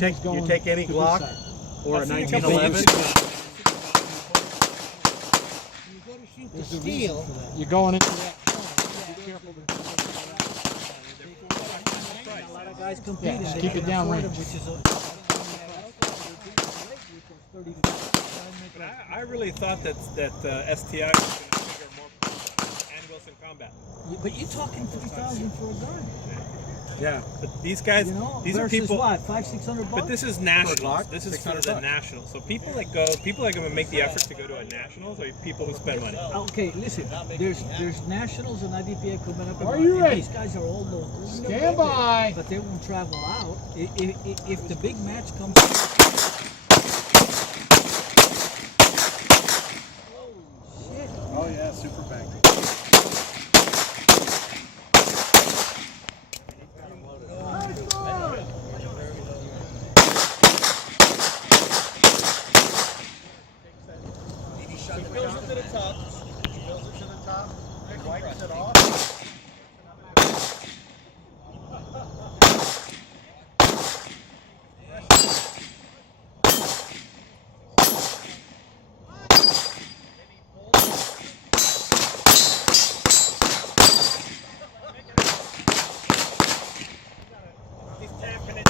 You take any Glock or a 1911. You go to shoot the steel. You're going into that. Be careful. A lot of guys compete. Yeah, and keep they it can down afford range. them, which is I really thought that STI was going to figure more and Wilson Combat. but you're talking 3,000 for a gun. Yeah, but these guys, You know, these are versus people. what, $500-600 bucks? But this is nationals. Glock, This is for $600 the bucks. nationals. So people that go to make the effort to go to a nationals are people who spend money. Okay, listen. There's nationals and IDPA coming up. Are you and ready? These guys are all local. Stand by. But they won't travel out. If the big match comes. Oh yeah, super bang. To the top. Fills it to the top. Wipes it off. He's tamping it.